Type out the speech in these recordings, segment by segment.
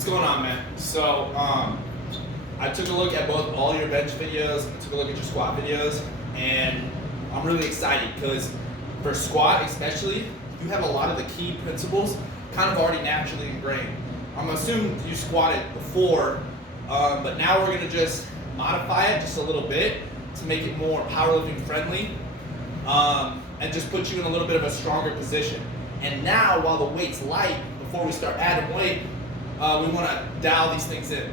What's going on, man? So, I took a look at both all your bench videos, I took a look at your squat videos, and I'm really excited because for squat especially, you have a lot of the key principles kind of already naturally ingrained. I'm assuming you squatted before, but now we're going to just modify it just a little bit to make it more powerlifting friendly, and just put you in a little bit of a stronger position. And now, while the weight's light, before we start adding weight, we want to dial these things in.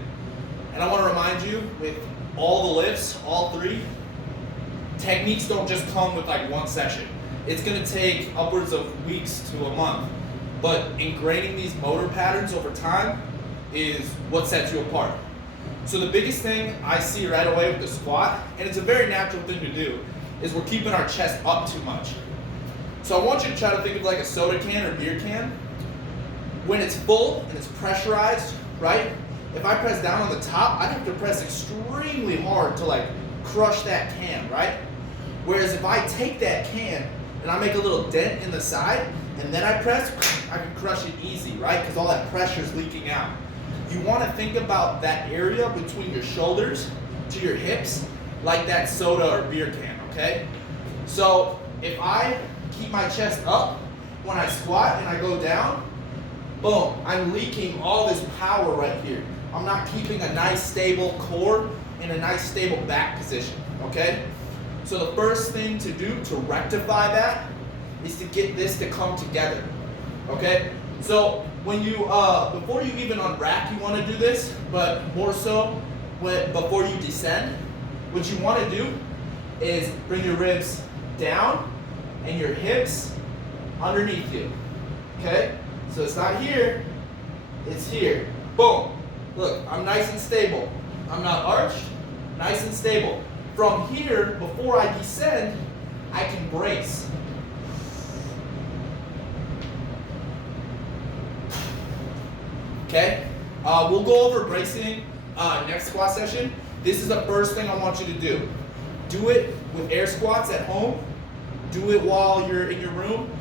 And I want to remind you, with all the lifts, all three, techniques don't just come with like one session. It's going to take upwards of weeks to a month. But ingraining these motor patterns over time is what sets you apart. So the biggest thing I see right away with the squat, and it's a very natural thing to do, is we're keeping our chest up too much. So I want you to try to think of like a soda can or beer can. When it's full and it's pressurized, right? If I press down on the top, I have to press extremely hard to like crush that can, right? Whereas if I take that can and I make a little dent in the side and then I press, I can crush it easy, right? Because all that pressure is leaking out. You want to think about that area between your shoulders to your hips like that soda or beer can, okay? So if I keep my chest up when I squat and I go down, boom, I'm leaking all this power right here. I'm not keeping a nice stable core in a nice stable back position, okay? So the first thing to do to rectify that is to get this to come together, okay? So when you, before you even unrack, you want to do this, but more so before you descend, what you want to do is bring your ribs down and your hips underneath you, okay? So it's not here, it's here. Boom. Look, I'm nice and stable. I'm not arched, nice and stable. From here, before I descend, I can brace. Okay? We'll go over bracing next squat session. This is the first thing I want you to do. Do it with air squats at home. Do it while you're in your room.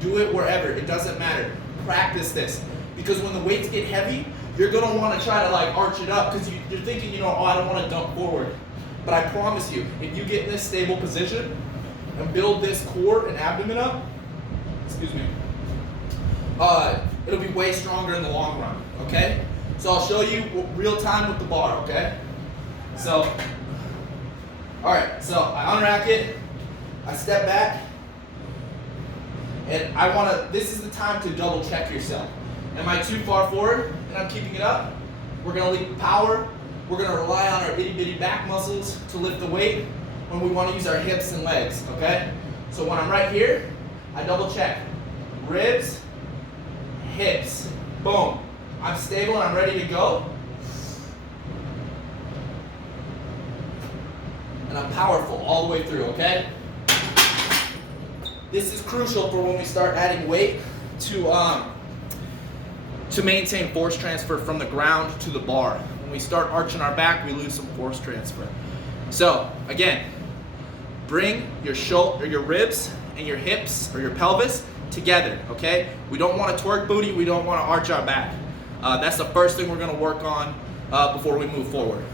Do it wherever. It doesn't matter. Practice this, because when the weights get heavy, you're going to want to try to like arch it up because you're thinking, you know, oh, I don't want to dump forward. But I promise you, if you get in this stable position and build this core and abdomen up, excuse me, it'll be way stronger in the long run, okay? So I'll show you real time with the bar, okay? So, all right, so I unrack it, I step back, and I want to, this is the time to double check yourself. Am I too far forward and I'm keeping it up? We're going to leave power. We're going to rely on our itty bitty back muscles to lift the weight when we want to use our hips and legs, okay? So when I'm right here, I double check. Ribs, hips, boom. I'm stable and I'm ready to go. And I'm powerful all the way through, okay? This is crucial for when we start adding weight to maintain force transfer from the ground to the bar. When we start arching our back, we lose some force transfer. So again, bring your shoulder, your ribs and your hips or your pelvis together, okay? We don't want to twerk booty, we don't want to arch our back. That's the first thing we're going to work on before we move forward.